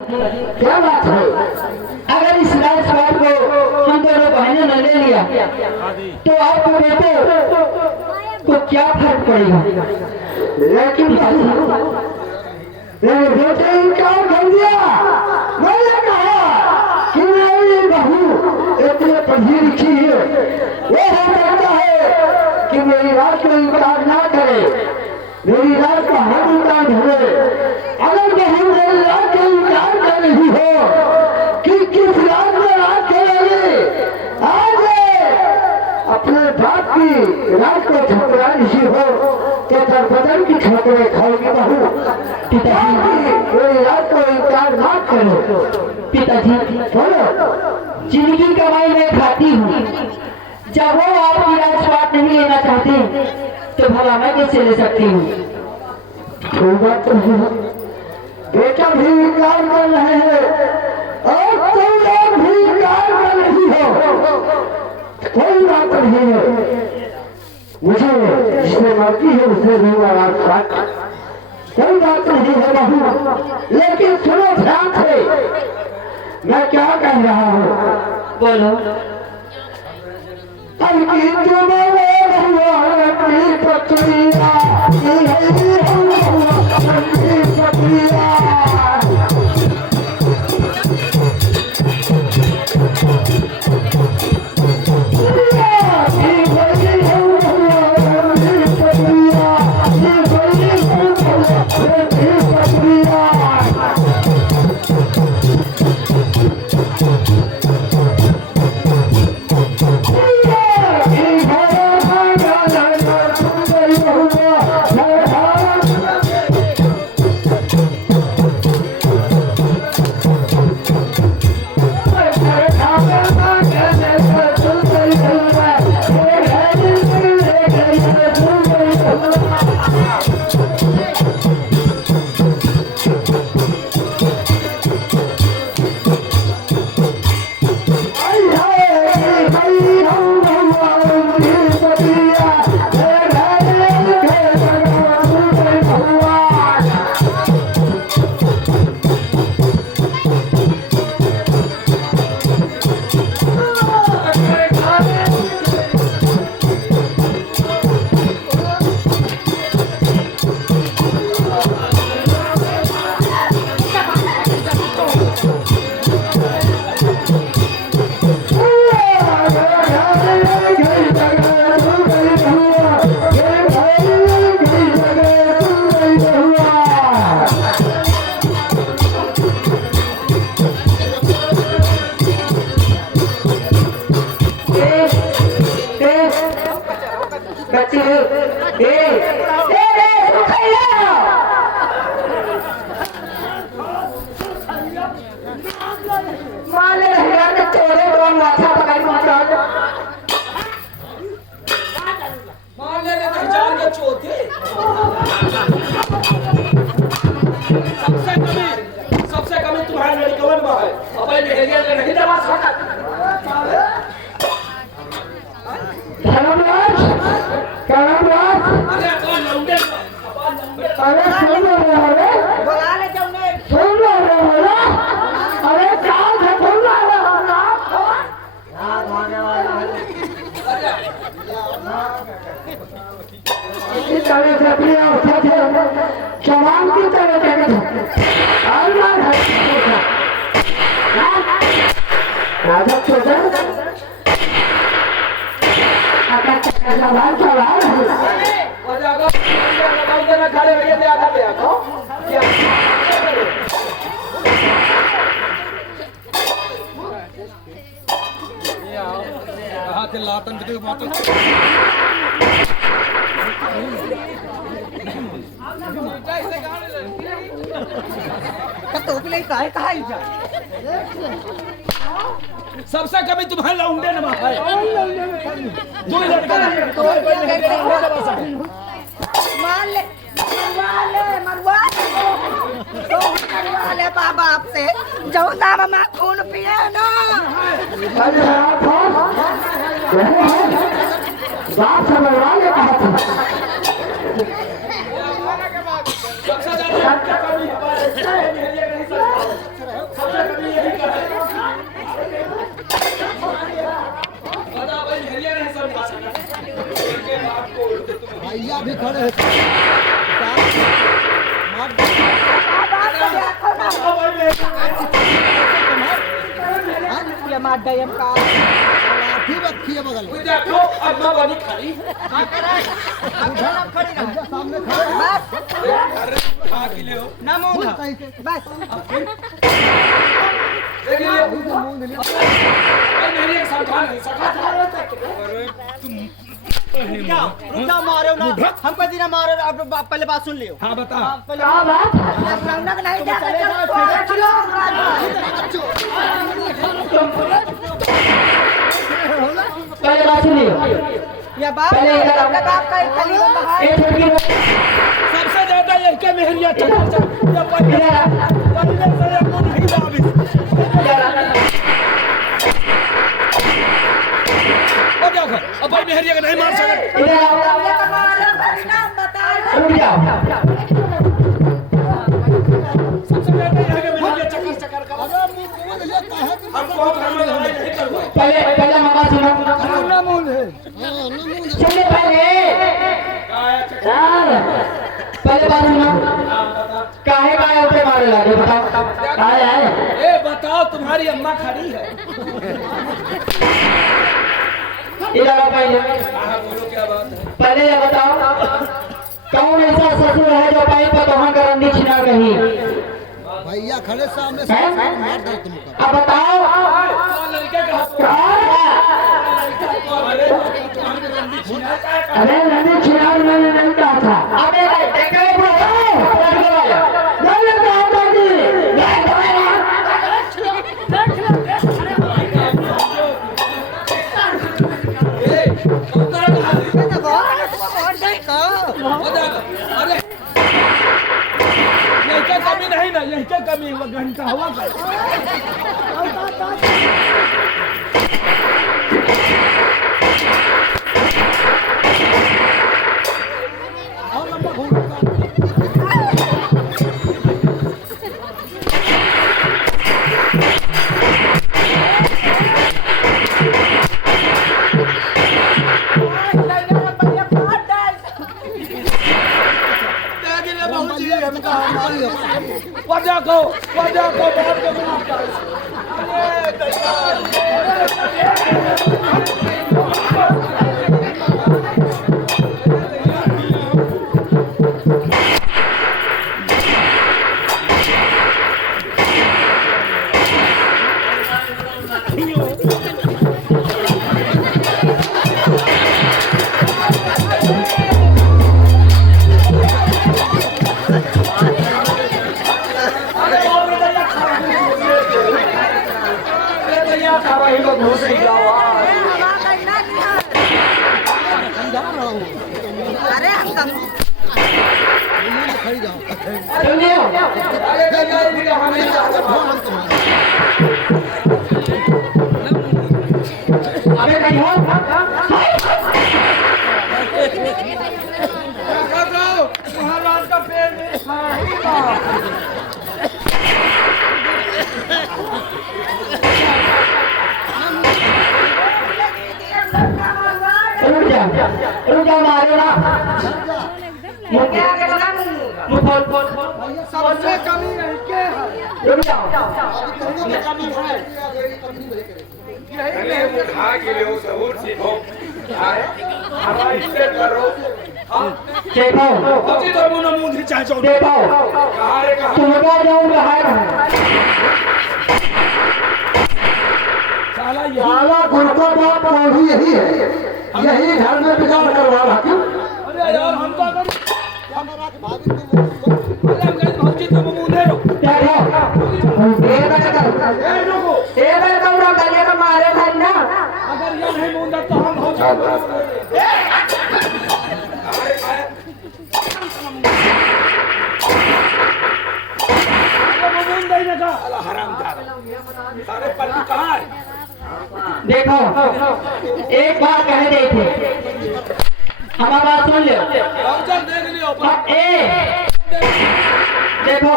क्या बात है? अगर इस राजपाट को हम दोनों बहनों ने ले लिया तो आपको बेटे को क्या फर्क पड़ेगा? लेकिन मेरे बेटे इनकार कर दिया। मैंने कहा कि मेरी बहू इतनी पढ़ी लिखी है, वो हो सकता है कि मेरी बात को इनकार ना करे, मेरी बात का हर इनकार धरे। अगर बहू मेरी बात को इनकार कर रही हो कि किस रात में रात करेगी, आज अपने बाप की रात को ठोकरा रही हो तो बदल की ठोकरे खाएगी बहू। पिताजी मेरी रात को इनकार ना करो। पिताजी बोलो, जिंदगी कमाई मैं खाती हूँ, जब वो आपकी राजपाट नहीं लेना चाहते तो भला मैं कैसे ले सकती हूँ? बेटा भी इनकार कर रहे हैं और तुम लोग भी इनकार कर रही हो, कोई बात नहीं है। मुझे जिसने मर्जी है उसने दूंगा राजपाट, कोई बात नहीं है बहू। लेकिन सुनो ध्यान से, मैं क्या कह रहा हूँ, बोलो। सबसे कमी तुम्हारे लड़कवन में है। अपने बिहेवियर में नहीं दबा सकता। धर्मराज, धर्मराज, अरे कौन लौंडे? अरे सुन रहे हो रे? बुला ले जाऊंगे। सुन रहे हो ना? अरे कहाँ से सुन रहे हो ना? इसी तरह से अपनी अवस्था से जवान की तरह राजा चौधरी सवाल सवाल खड़े रहिए लाटन सबसे कमी तुम्हारे लौंडे न है। दो लड़का मरवा ले बाबा आपसे जाऊ नाम में खून पिए ना। बाप से मरवा ले कहा था। सबसे ज्यादा कमी हमारे अभी खड़े हैं ये मार दे का फिर रखी है बगल वो देखो अब मां बनी खड़ी सामने खड़े अरे खा के ले हो ना मुंह बस देखिए मेरी एक सावधान है रुक जाओ मारो ना हमको दिन मारो अब पहले बात सुन लियो हाँ बता पहले क्या बात रौनक नहीं पहले बात सुनिए ये बात अपने बाप का खाली बंदा है सबसे ज्यादा लड़के मेहरिया चक्कर ये पहले से आपको नहीं दाबी अब जाओ अब भाई मेहरिया का नहीं मार सकते नाम बता सबसे ज्यादा यहाँ के मेहरिया चक्कर का हमको घर में लड़ाई नहीं करवाई पहले मामा सुनो सुनिए पहले बात सुनो काहे काहे उसे मारे लगे बताओ काहे आए ए बताओ तुम्हारी अम्मा खड़ी है ये लगा पहले हाँ बोलो क्या बात है पहले ये बताओ कौन ऐसा ससुर है जो पाई पर वहां का रंडी छिना रही भैया खड़े सामने मार दो तुमको अब बताओ लड़के का अरे रंडी छिना मैंने नहीं कहा था अबे देखो अरे यही क्या कमी नहीं ना यही क्या कमी वो घंटा हुआ कर वजह को बात के अरे हम सब खड़ी जाओ अबे नहीं हो महाराज का पेड़ रुक जा मारो ना सबसे कमी नहीं के रुक जाओ अरे उठा के ले जरूर सीखो हमारी इज्जत करो देखो अभी तो मुंह मुंह चाहे जाओ देखो कहां रे कहां तुम क्या जाऊँ बाहर साला ये साला गुरको बाप वही यही है यही घर में बिगाड़ करवा रहा क्यों अरे यार हम तो अगर हमारा भाभी तुम अरे हम कहीं भौजी तुम मुंह दे रो देखो ये बता ए रुको ये बता उड़ा बने का मारे भन्ना अगर ये नहीं मुंह दे तो हम भौजी सारे पल्ली कहाँ है देखो एक बात कह रहे थे हमारा बात सुन लो भौजन देख लियो ए देखो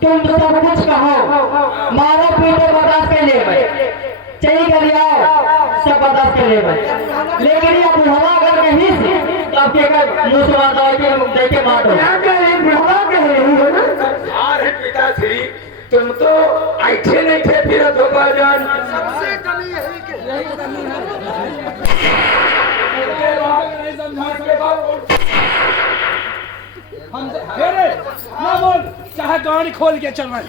तुम सब कुछ कहो मारो पीटो बर्दाश्त कर ले चली कर आओ सब तक बर्दाश्त कर लेगा, लेकिन ये बुढ़वा अगर कहीं से तो आपके मुंह से मार दवाई के दे के मार दो। क्या कह रही बुढ़वा कह रही हो ना? अरे पिताश्री तुम तो ऐठे नहीं थे फिर तो बाजान सबसे कमी यही के ना बोल चाहे गाड़ी खोल के चल रहे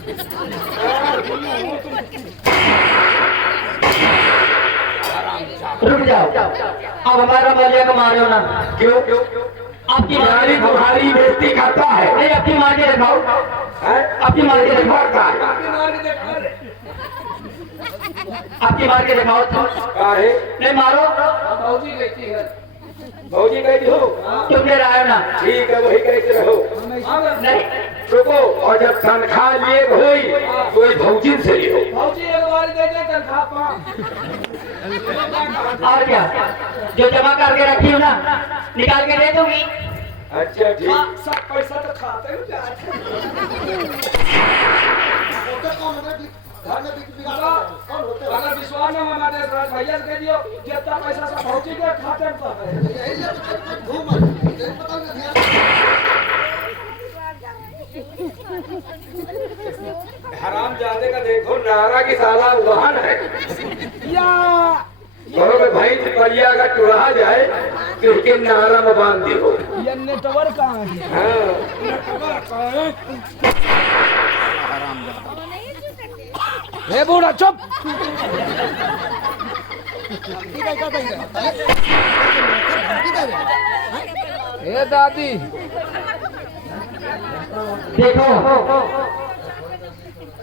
रुक जाओ, अब हमारा मलिया को मारो ना। क्यों आपकी तुम्हारी तुम्हारी बेइज्जती करता है नहीं, आपकी मार के दिखाओ, हैं? आपकी मार के दिखाओ, मारता है आपकी मार के दिखाओ। काहे नहीं मारो, भौजी कहती हो तुम ले रहे हो ना। ठीक है वही कहते रहो नहीं रुको और जब तनख्वाह लिए हुई कोई भौजी से लियो और क्या, जो जमा करके रखी हो ना निकाल के दे दूंगी। अच्छा ठीक सब पैसा तो खाते हो अगर विश्वास न हमारे भैया से कह दियो जितना पैसा सब भौजी के खाते में तो है। हराम जादे का देखो नारा की साला वाहन है या कहो कि भाई परिया का टुरा जाए तो इसके नारा में बांध दियो ये नेटवर्क कहाँ है? हाँ नेटवर्क कहाँ है? हे बूढ़ा चुप। ए दादी देखो,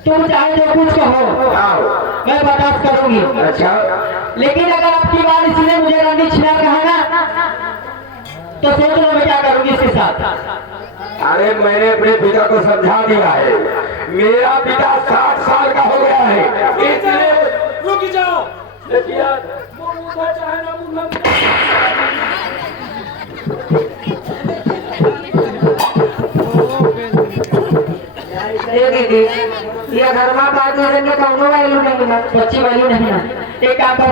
तुम चाहे जो कुछ कहो आओ मैं बर्दाश्त करूंगी, अच्छा लेकिन अगर आपकी बात इसने मुझे रंडी छिना कहा ना तो सोच लो मैं क्या करूंगी इसके साथ। अरे मैंने अपने पिता को समझा दिया है मेरा पिता 60 साल का हो गया है इसलिए रुक जाओ। देखिए वो बूढ़ा चाहे ना बूढ़ा दीदी ये घर में बात करने का कौनो वैल्यू नहीं है। सच्ची वैल्यू नहीं है। एक काम कर,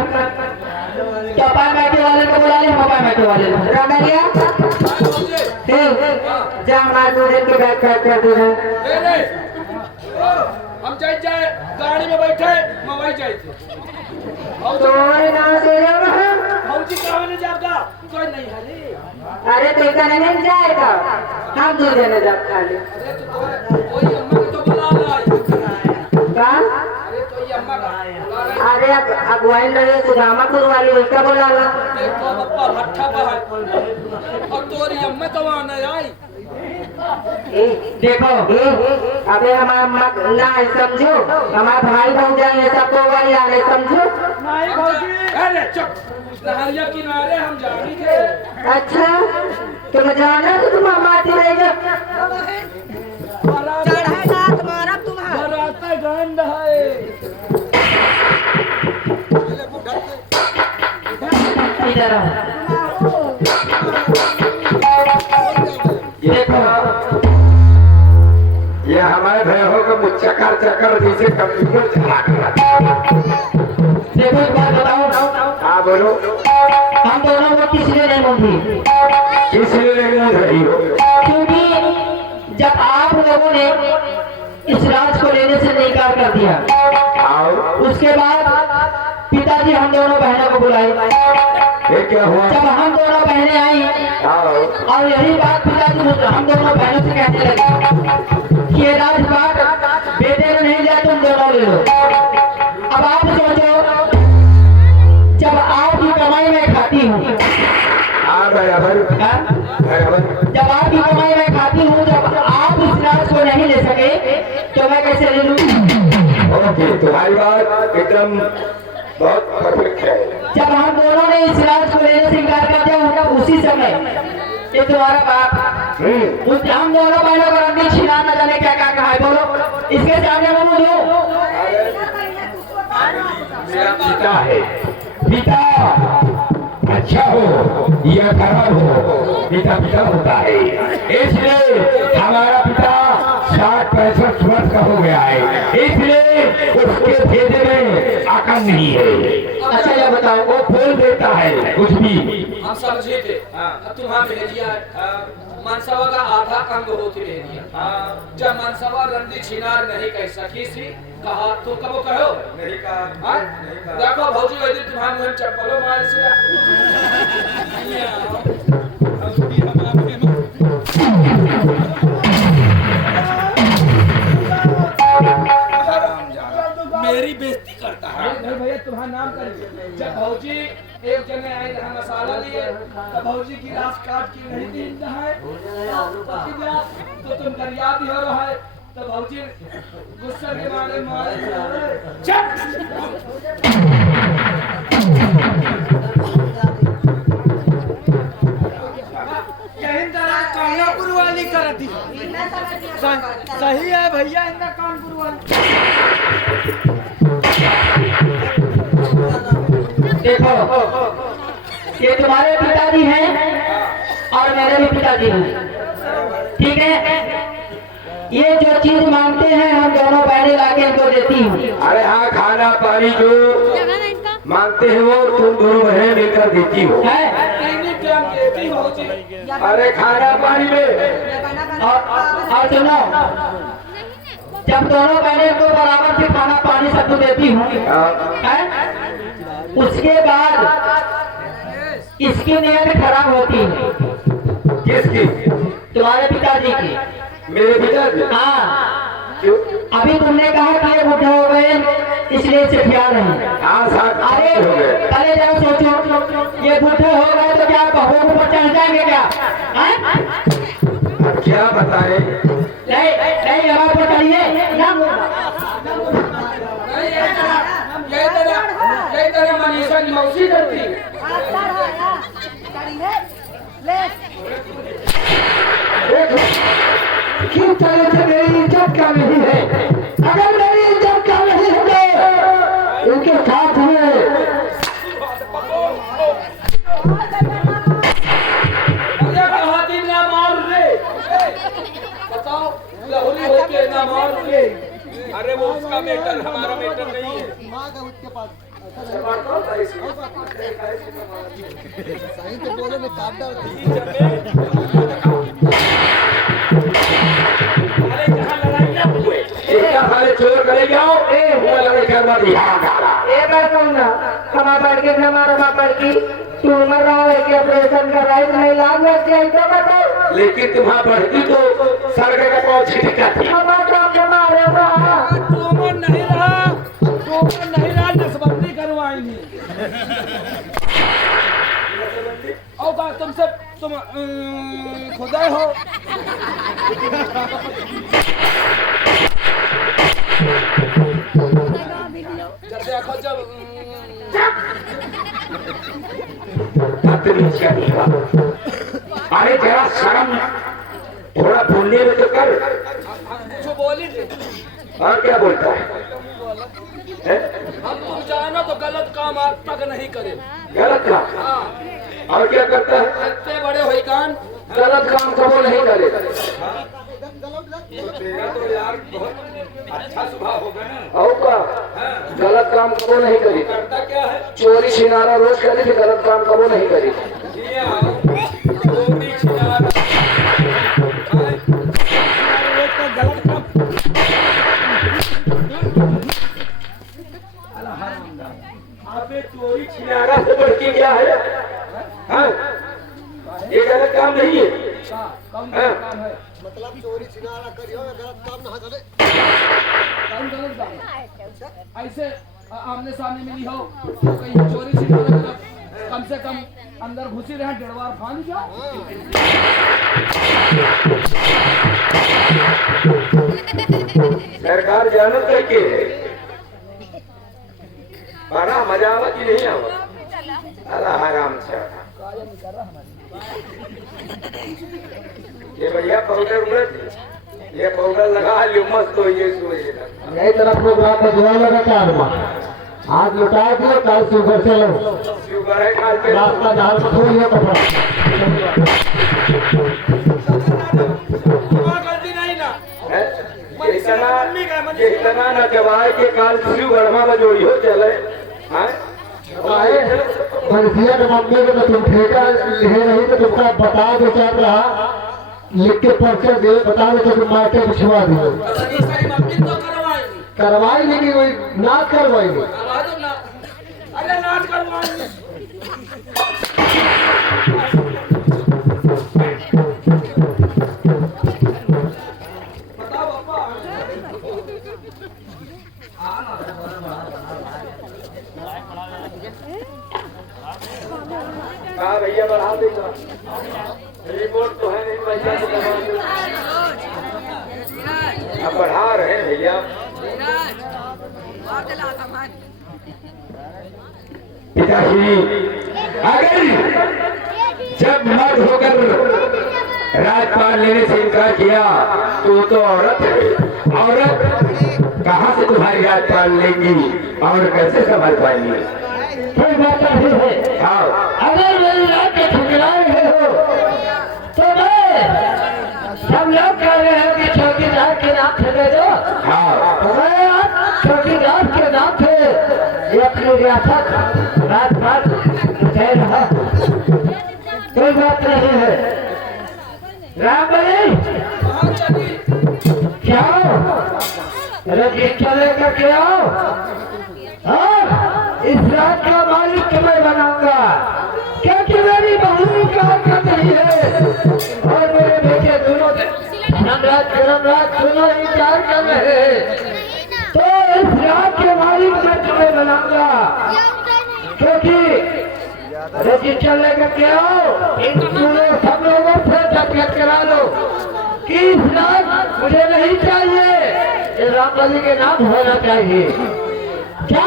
चौपाई बैठे वाले को बुला ले, चौपाई बैठे वाले को। रमैया जा मार दूध के बैठ कर दे रे हम जाए गाड़ी में बैठे मोबाइल जाए थे तो ना दे रहा भौजी कहाँ नहीं जाता कोई नहीं है रे। अरे तो इतना नहीं जाएगा हम दूध देने जा खाली अरे तो कोई अम्मा को तो बुला ला। का अरे तो ये अम्मा का बुला रहे अरे अब अगुवाई लगे सुदामा वाली उसका बोला ला देखो पप्पा हट्ठा बाहर और तोरी अम्मा तो वहाँ नहीं आई। देखो अबे हमारा ना है समझो हमारा भाई बन जाए सबको वही आने समझो। नहीं भौजी अरे चुप नहरिया किनारे हम जा रही थे। अच्छा तुम जाना तो तुम हमारी रहेगा चढ़ा जात मारा तुम्हारा बराता गंध है। इधर आओ। देखो ये हमारे भैया का मुझ चकर जैसे कंप्यूटर चला कर देखो एक बात बताओ, हाँ बोलो हम दोनों को किसने नहीं मूंगी, किसने नहीं मूंद रही हो क्योंकि जब आप लोगों ने इस राज को लेने से इनकार कर दिया, आओ उसके बाद पिताजी हम दोनों बहनों को बुलाए। ये क्या हुआ जब हम दोनों बहनें आई आओ और यही बात पिताजी हम दोनों बहनों से कहने लगे कि ये राजपाट बेटे को नहीं लिया, तुम दोनों ले लो। अब आप सोचो, जब आपकी कमाई में खाती हूँ, हाँ बराबर बराबर जब आपकी कमाई में खाती हूँ, जब आप इस राज को नहीं ले सके तो मैं कैसे ले लूँ? ओके तुम्हारी बात एकदम बहुत परफेक्ट है जब हम दोनों ने इस राज को लेने से इनकार कर दिया होगा, उसी समय ये तुम्हारा बाप हम दोनों बहनों को रंडी छिना न जाने क्या क्या कहा है, बोलो इसके सामने बोलो दो। मेरा पिता है पिता अच्छा हो या खराब हो पिता पिता होता है इसलिए हमारा पिता 60-65 वर्ष का हो गया है, इसलिए उसके भेजे में अकल नहीं है। अच्छा ये बताओ, वो बोल देता है कुछ भी। हम समझे थे तुम्हारा भेजिया मनसवा का आधा अंग होती भेजिया जब मनसवा रंडी छिनार नहीं कह सकी सी कहा तो कबो कहो नहीं कहा देखो भौजी वही तुम्हारे मुंह में चप्पलों मार से मेरी बेइज्जती करता है नहीं भैया तुम्हारा नाम कर जब भौजी एक जने आए रहा मसाला लिए तो भौजी की रास काट की नहीं दी है तो तुम कर याद ही हो रहा है तो भौजी गुस्से के मारे मारे यही तरह कानपुर वाली कर दी सही है भैया इनका कानपुर वाली देखो ये तुम्हारे पिताजी हैं और मेरे भी पिताजी हैं, ठीक है। ये जो चीज मांगते हैं हम दोनों बहने लाके इनको देती हूँ। अरे हाँ, खाना पानी जो मांगते हैं वो तुम दोनों बहन मिलकर देती हो। अरे खाना पानी में और सुनो, जब दोनों बहने को बराबर से खाना पानी सब कुछ देती हूँ, उसके बाद इसकी नीयत खराब होती है। किसकी? तुम्हारे पिताजी की। मेरे पिताजी? हाँ, क्यों? अभी तुमने कहा कि ये बूढ़े हो गए इसलिए इसे प्यार नहीं। हाँ साथ अरे हो गए। पहले जरा सोचो, ये बूढ़े हो गए तो क्या बहू के ऊपर चढ़ जाएंगे क्या? अब क्या बताएं? नहीं नहीं, हमारे ऊपर चढ़िए यही तरह मनीषा की मौसी करती है। किस तरह से मेरी इज्जत का नहीं है। अगर मेरी इज्जत का नहीं है तो इनके साथ में कहा दिन ना मार रे, बताओ लहुली हो के ना मार रे। अरे वो उसका मेटर हमारा मेटर नहीं है। सही तो बोले में काट डाल साले चोर करे जाओ, लड़ाई करवा दिया। मैं कहूँगा हमारा पढ़ के हमारा माँ पढ़ की तू मर रहा है कि ऑपरेशन कर रहा है नहीं लाभ लग जाए तो बताओ। लेकिन तुम्हारा बढ़ती तो सड़क का पाँव छिटका थी। हमारा मारे टोमर नहीं रहा नसबंदी करवाएंगे। और कहा तुमसे तुम खुदा हो। जब देखो जब अरे जरा शर्म थोड़ा बोलने में तो कर। जो बोली थे और क्या बोलता है? हम तुम जानो तो गलत काम आज तक नहीं करे। गलत काम? हाँ और क्या करता है? इतने बड़े हुई कान गलत काम कबो नहीं करे। तेरा तो यार बहुत अच्छा स्वभाव होगा ना। और का गलत काम कबो नहीं करी। करता क्या है? चोरी छिनारा रोज करी थी, गलत काम कबो नहीं करी। ये आओ, चोरी छिनारा रोज का गलत काम। आपने चोरी छिनारा से बढ़ के क्या है? हाँ? ये गलत काम नहीं है। कम काम है। मतलब चोरी छिनारा करियो या गलत काम ना करे। कम गलत काम है। ऐसे आमने सामने मिली हो तो कहीं चोरी छिनारा कम से कम अंदर घुसी रहे डेढ़वार फान जाओ। सरकार जानत करके बड़ा मजा आवा कि नहीं आवा? अल्लाह आराम से। ये बढ़िया पाउडर उड़त, ये पाउडर लगा लियो मस्त हो ये सोए। नई तरफ प्रोग्राम में जुआ लगा क्या हुआ? आज लुटा दियो, कल सुबह से लो शुगर है काल पे रास्ता जहां से खोल लिया कपड़ा। गलती नहीं ना है? इतना न जवाए के काल शिव गढ़वा में जोड़ी हो चले हाँ भैंसिया के मम्मी को तो तुम ठेका ले रही तो तुमका बता दो क्या रहा लिख के पर्चा दे बता दो तो तुम माटे पिछवा दियो सारी मम्मी तो करवाएंगी करवाई लेकिन कोई नाच करवाएंगे करवा दो ना अरे नाच करवाएंगे बताओ पापा कहा भैया बढ़ा देगा रिपोर्ट तो है नहीं भैया तो करवा दो। अब बढ़ा रहे हैं भैया पिताश्री अगर जब मर्द होकर राजपाल लेने से इनकार किया तो औरत है औरत कहाँ से तुम्हारी राजपाल लेंगी और कैसे संभाल पाएंगी कोई बात नहीं है हाँ अगर मेरी रात के ठुकराए हुए हो तो मैं हम लोग कह रहे हैं कि चौकीदार के नाम से दे दो हाँ मैं आप चौकीदार के नाम से ये अपनी रियासत राजपाल दे रहा कोई बात नहीं है राम भाई कहाँ चली क्या रजिस्टर लेकर के आओ और इस रात का मालिक मैं बनाऊंगा क्योंकि मेरी बहू काम कर रही है और मेरे बेटे दोनों धर्मराज दोनों इंतजार कर रहे हैं तो इस रात के मालिक मैं तुम्हें बनाऊंगा क्योंकि रजिस्टर लेकर के आओ इन दोनों सब लोगों से दस्तखत करा लो कि इस रात मुझे नहीं चाहिए ये रामबली के नाम होना चाहिए क्या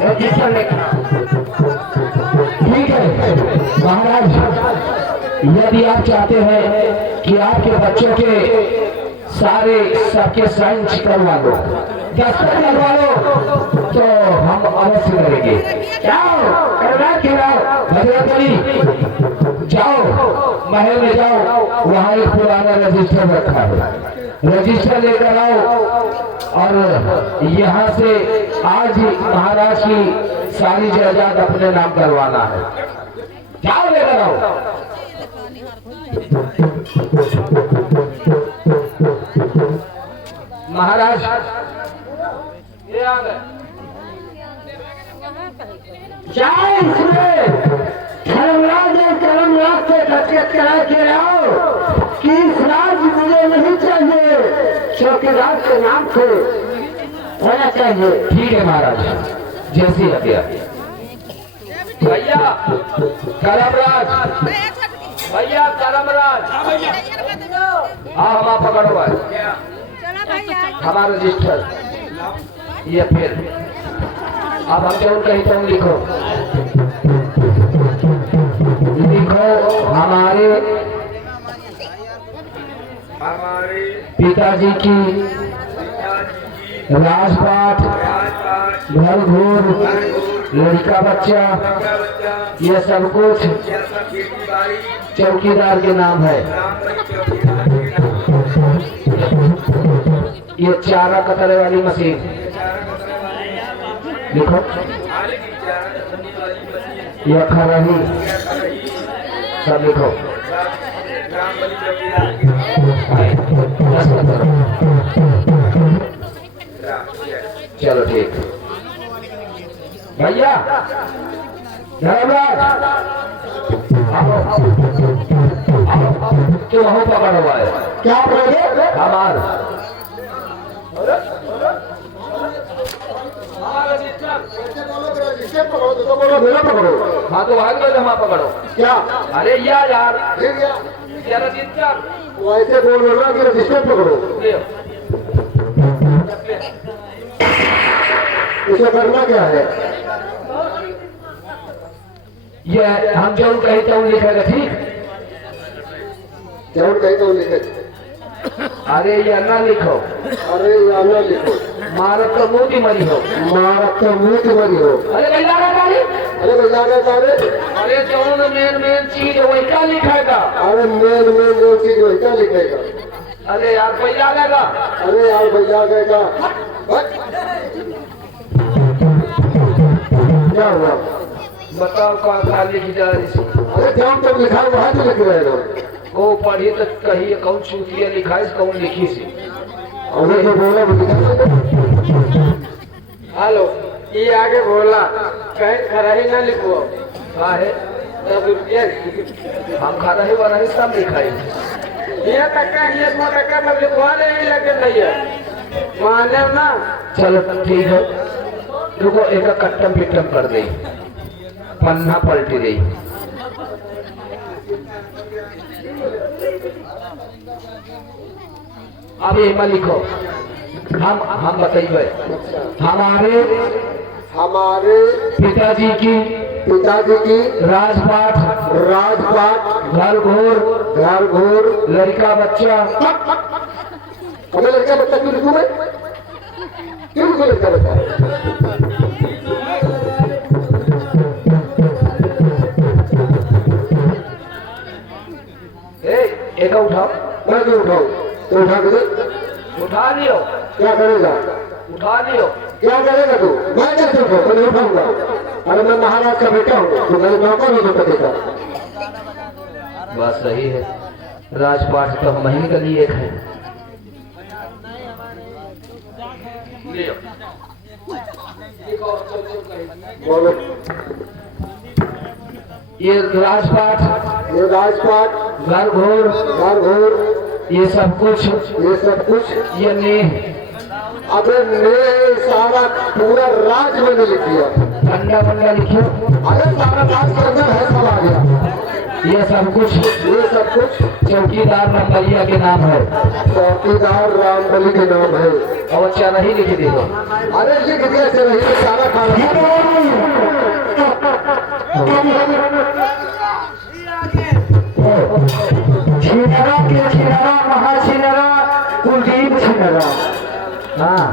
रजिस्टर लेकर आओ ठीक है महाराज यदि आप चाहते हैं कि आपके बच्चों के सारे सबके साइन करवा लो दस्तखत करवा लो तो हम अवश्य करेंगे जाओ करवा के लाओ भद्रकली जाओ महल में जाओ वहाँ एक पुराना रजिस्टर रखा है रजिस्टर लेकर आओ और यहाँ से आज महाराज की सारी जायदाद अपने नाम करवाना है जाओ लेकर आओ महाराज ये आ गए जाओ इसमें धर्मराज और कर्मराज से दस्तखत करा के लाओ कि इस राज मुझे नहीं चाहिए चौकीदार के नाम से होना चाहिए ठीक है महाराज जैसी आज्ञा भैया करमराज भैया करमराज हाँ हम आप पकड़ो भाई हमारा रजिस्टर ये फिर अब हम जरूर कहीं तो लिखो हमारे पिताजी की राजपाट घर घूर लड़का बच्चा ये सब कुछ चौकीदार के नाम है ये चारा कतरे वाली मशीन लिखो ये खरही सब लिखो चलो ठीक भैया धर्मराज तुम हो पकड़ हुआ है क्या करोगे हमार पकड़ो हाँ तो आगे जमा पकड़ो क्या अरे यार फिर ये रजिस्टर वैसे बोल रहा कि रजिस्टर पकड़ो ले इसे करना क्या है ये हम जो कहते हैं लिखेगा ठीक जरूर कहीं तो लिखे अरे ये ना लिखो अरे या न लिखो मारत तो मोदी मरी हो मारत तो मुंह की मरी हो अरे भैया अरे भैया क्या तारे अरे जो मेन चीज वही क्या लिखेगा अरे मेन चीज वही क्या लिखेगा अरे यार भैया आ गएगा। अरे यार भैया गएगा। क्या हुआ? बताओ कहाँ लिख जा रही? अरे जहाँ तक लिखा है वहाँ तो लिख रहे हो। को पढ़ी तो कही कौन चूतिया लिखा है कौन लिखी सी। अरे तो बोला हेलो ये आगे बोला कहीं खरा ही ना लिखो। हाँ है 10 रुपया हम खरा ही वाला ही सब लिखाई। ये टक्का ये 2 टक्का में लिखवा नहीं लगे भैया माने ना। चलो ठीक है रुको एक कट्टम पिट्टम कर दे पन्ना पलटी गई। अब ये लिखो हम बताइए हमारे पिताजी की राजपाट घर घोर लड़का बच्चा। हमें लड़का बच्चा क्यों लिखूं मैं? क्यों लिखूं लड़का बच्चा? एक उठाओ। मैं क्यों उठाऊं? तो उठा के दे। उठा लियो। क्या करेगा? उठा लियो। क्या करेगा तू? मैं कैसे उठाऊं? मैं उठाऊंगा। अरे मैं महाराज का बेटा हूँ तो मेरे नौकर हो तो देगा। बात सही है राजपाट तो हम ही का लिए एक है। बोलो। ये राजपाट घर घोर ये सब कुछ ये ने अबे मेरे सारा पूरा राज मैंने लिख दिया। बंदा लिखियो। अरे सारा राज के अंदर है सब आ गया। ये सब कुछ चौकीदार रामबलिया के नाम है। चौकीदार रामबली के नाम है। और अच्छा नहीं लिख देगा। अरे लिख दिया से नहीं तो सारा खाना छिनरा महाछिनरा कुलदीप छिनरा। हाँ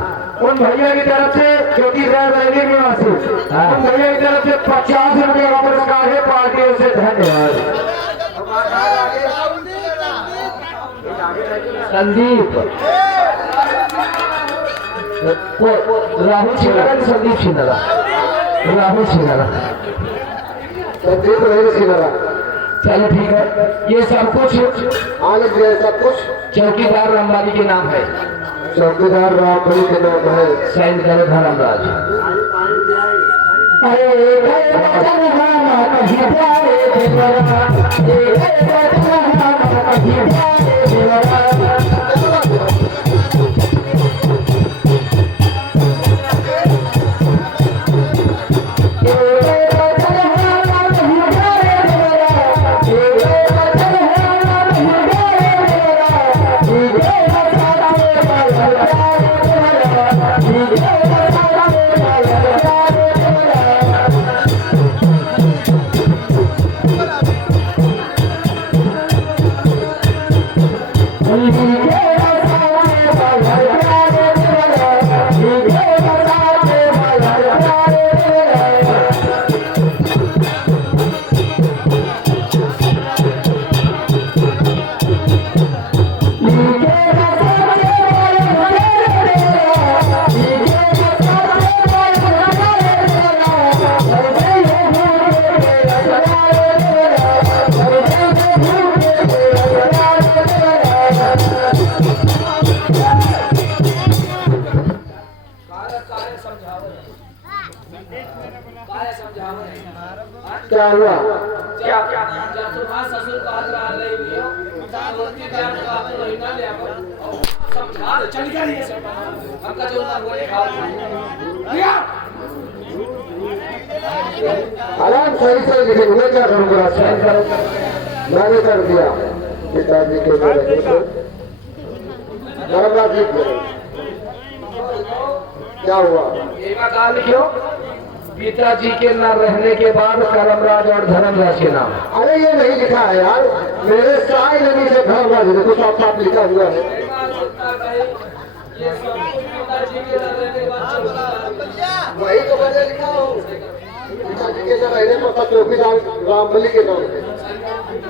उन भैया की तरफ से जो कि रैली निवासी उन भैया की तरफ से 50 रुपये का पुरस्कार है। पार्टियों से धन्यवाद। संदीप राहुल छिनरा संदीप छिनरा राहुल छिनरा। संदीप नहीं छिनरा। चलो ठीक है ये सब कुछ आगे दिया सब कुछ चौकीदार रामबाली के नाम है। चौकीदार रामबली के नाम है। साइन करो धर्मराज। क्या हुआ? क्या जब तुम्हारा ससुर का हाथ रहा ले लियो रोटी जान का तो नहीं ना ले आओ समझा दे चल गया ये सब हमका जो ना बोले खाओ लिया। आराम सही लिखे। मैं क्या करूँगा? साइन करो। मैंने कर दिया। पिताजी के मेरे को धर्मराज लिख दो। क्या हुआ? एक कहा लिखियो पिताजी के न रहने के बाद करमराज और धर्मराज के नाम। अरे ये नहीं लिखा है यार। मेरे साई नदी से धर्मराज देखो साफ साफ लिखा हुआ है। वही तो मैंने लिखा हो। पिताजी के न रहने पर चौकीदार रामबली के नाम है।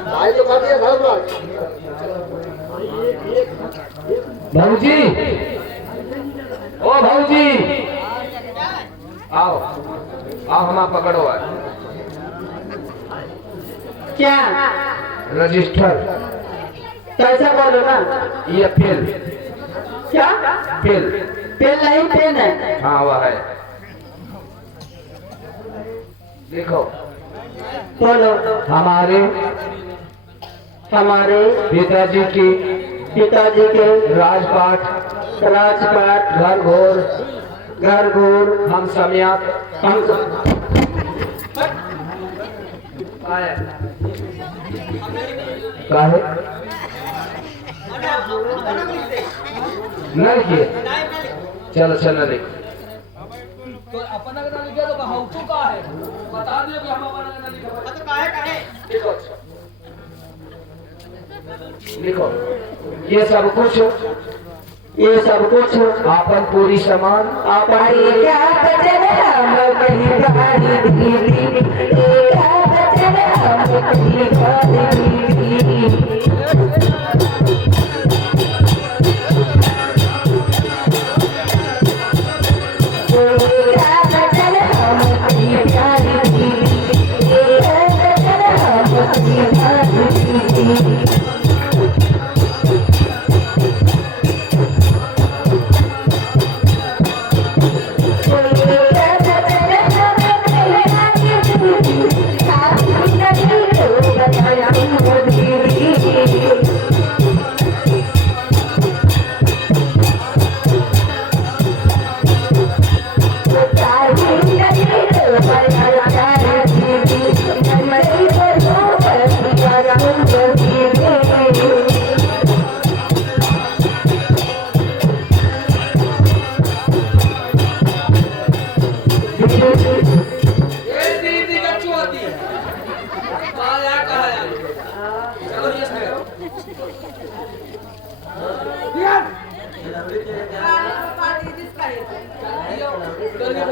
भाई तो कर दिया धर्मराज। भौजी, ओ भौजी, आओ आओ, हम पकड़ो आज क्या रजिस्टर। कैसा बोलो ना? ये पेन, क्या पेन, पेन नहीं पेन है। हाँ वह है, देखो। बोलो। हमारे हमारे पिताजी की राजपाट घर घोर हम समियात काहे न लिखिए, चलो चलो लिख। तो अपन अगर ना लिखे तो हाउ टू का है, बता दियो कि हम अपन अगर ना लिखे तो काहे लिखो। लिखो ये सब कुछ आपन पूरी समान अरे क्या बचल हम कहीं बारी दीदी, क्या बचल हम कहीं बारी दीदी। क्या बचल हम कहीं बारी दीदी, क्या बचल हम कहीं बारी दीदी। ये दीदी का चुआती है। आया कहा यार, चलो ये से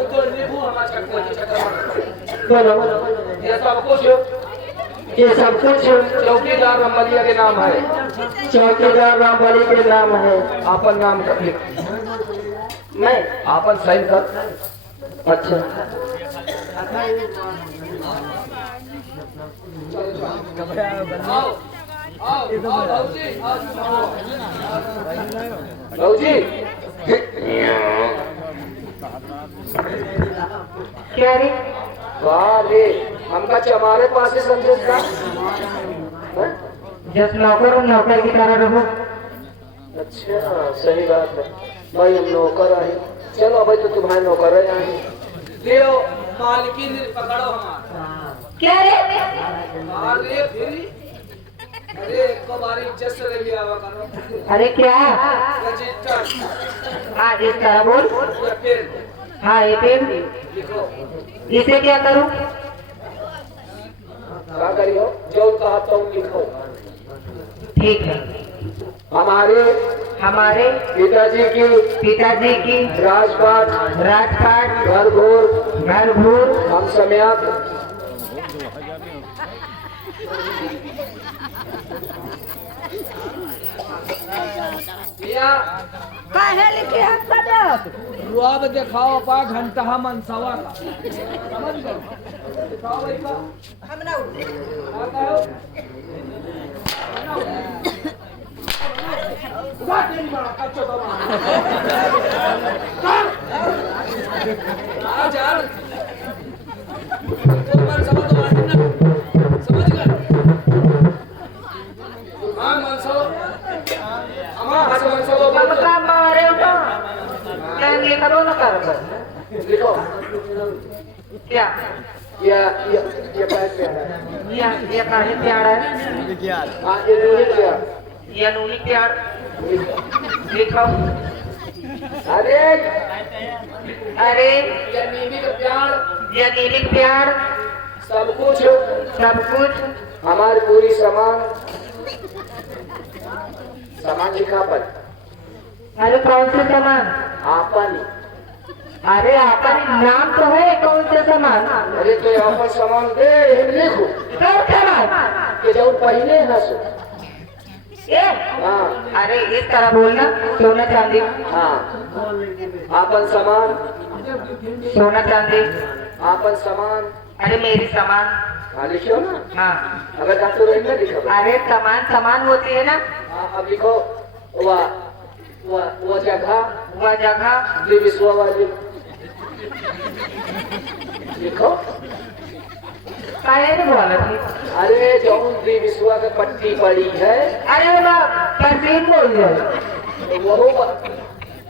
तो नींबू हमारा चक्कर बोलो। ये सब कुछ चौकीदार रमलिया के नाम है। चौकीदार रामबली के नाम है। आपन नाम का लिख, मैं आपन साइन कर। अच्छा आओ आओ आओ भौजी आओ भौजी क्या रे? वाह रे, हमका हमारे पास ही समझे का। जस नौकर और नौकर की तरह रहो। अच्छा सही बात है भाई, हम नौकर आए। चलो भाई, तो तुम्हारे नौकर है आए। लियो मालकिन पकड़ो हमारा। क्या रे? अरे फिर अरे एक बारी इज्जत से ले लिया हुआ करो। अरे क्या? रजिस्टर हाँ इस तरह बोल। या फिर हाँ ये पेन, लिखो। इसे क्या करूँ? क्या करियो, जो कहा तो लिखो। ठीक है। हमारे पिताजी की राजपाट घर घोर हम समियात लिया काहे लिखे हम सब? रुआब दिखाओ पा घंटा मनसवा का, समझ गए? दिखाओ भाई का हम ना क्या कहो? उठा तेरी बड़ा कच्चो तो आ जा तो मनसवा तो मार ना, समझ गए? हाँ मनसवा हमारा मनसवा अब काम मारे तो क्या ये करो ना करो। लिखो। क्या ये पैर पे है। ये काहे प्यार है? हाँ ये दूरी पे है। ये नूनी प्यार लिखो। अरे अरे ये नीली का प्यार ये नीली प्यार सब कुछ सब कुछ हमारी पूरी सामान लिखा पर। अरे कौन से सामान? आपन। अरे आपका नाम तो है, कौन से सामान? अरे तो आपन सामान दे, हम लिखो। कौन सामान? ये जो पहले है सो ये हाँ अरे इस तरह बोलना, सोना चांदी, हाँ आपन सामान, सोना चांदी, आपन सामान, अरे मेरी सामान, हाँ लिखो ना। हाँ अगर डॉक्टर रही ना लिखो। अरे सामान सामान होती है ना, हाँ अब लिखो वह जगह विश्व वाली लिखो। काहे ने बोला थी? अरे जौन विश्व का पट्टी पड़ी है, अरे वो परसीन बोल रहे वो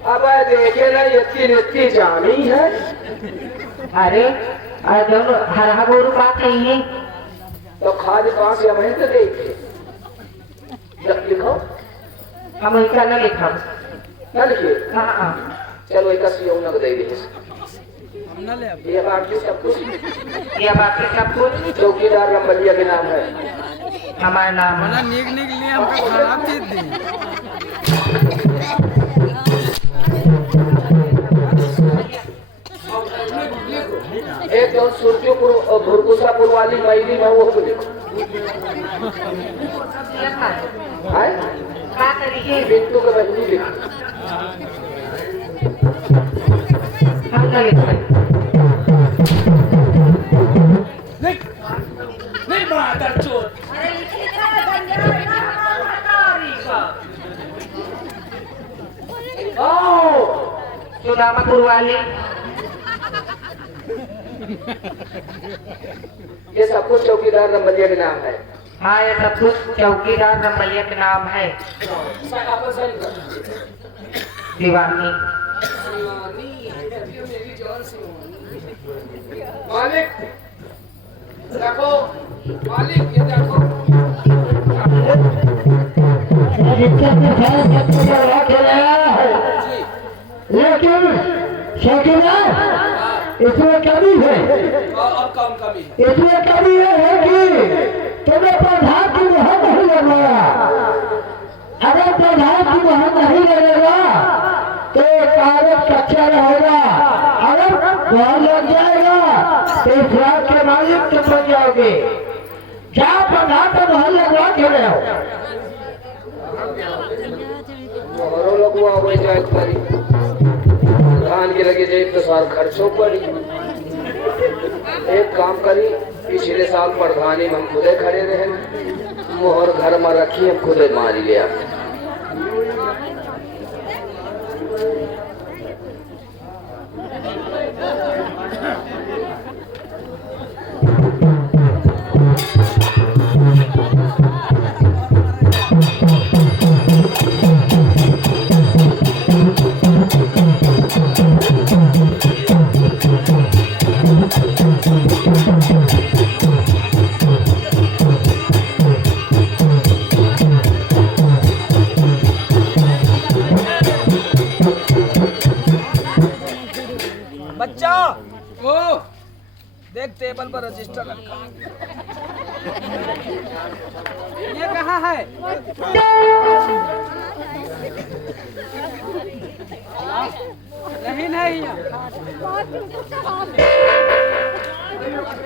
अब देखे ना इतनी जानी है। अरे जो हरा गोरू बात नहीं है तो खाद 5 या महीने देखे लिखो। हम इसका न लिखा। ना लिखिए। हाँ हाँ चलो एक नग दे दी। ये बाकी सब कुछ, ये बाकी सब कुछ चौकीदार रंबलिया के नाम है। हमारा नाम है। एक जो सूर्योपुर और भुरकुसापुर वाली मैली में वो लिखो। है क्या करिए? बिट्टू के बहनी लिखो। हम न लिख नहीं बहादुर चोर। सुदामापुर वाली, ये सब कुछ चौकीदार रंबलिया के नाम है। हाँ ये सब कुछ चौकीदार रमलिया के नाम है। आपन साइन कर। दीवानी मेरी जान से मालिक देखो, मालिक ये देखो। लेकिन शौकीदार इसमें कमी है। अब कम कमी है। इसमें कमी ये है कि तुम्हें प्रधान की मोहर नहीं लगवाया। अगर प्रधान की मोहर नहीं लगेगा तो कागज कच्चा रहेगा। अगर मोहर लग जाएगा तो इस रात के मालिक तुम बन जाओगे। क्या प्रधान का मोहर लगवा के रहे हो? मोहरों लगवा हुए जाए करी धान के लगे जाए तो साल खर्चों पड़ी। एक काम करी, पिछले साल प्रधानी में हम खुदे खड़े रहे, मोहर घर में रखी हम खुदे मारी लिया। बच्चा ओ देख टेबल पर रजिस्टर रखा। ये कहाँ है? नहीं नहीं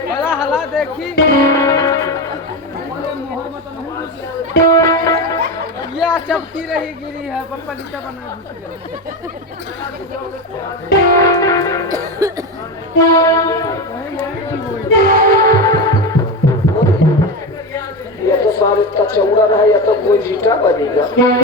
बड़ा हला देखी। ये चपकी रही गिरी है पप्पा नीचे बना। या तो सारे इतना चौड़ा रहा या तो कोई जीटा बनेगा।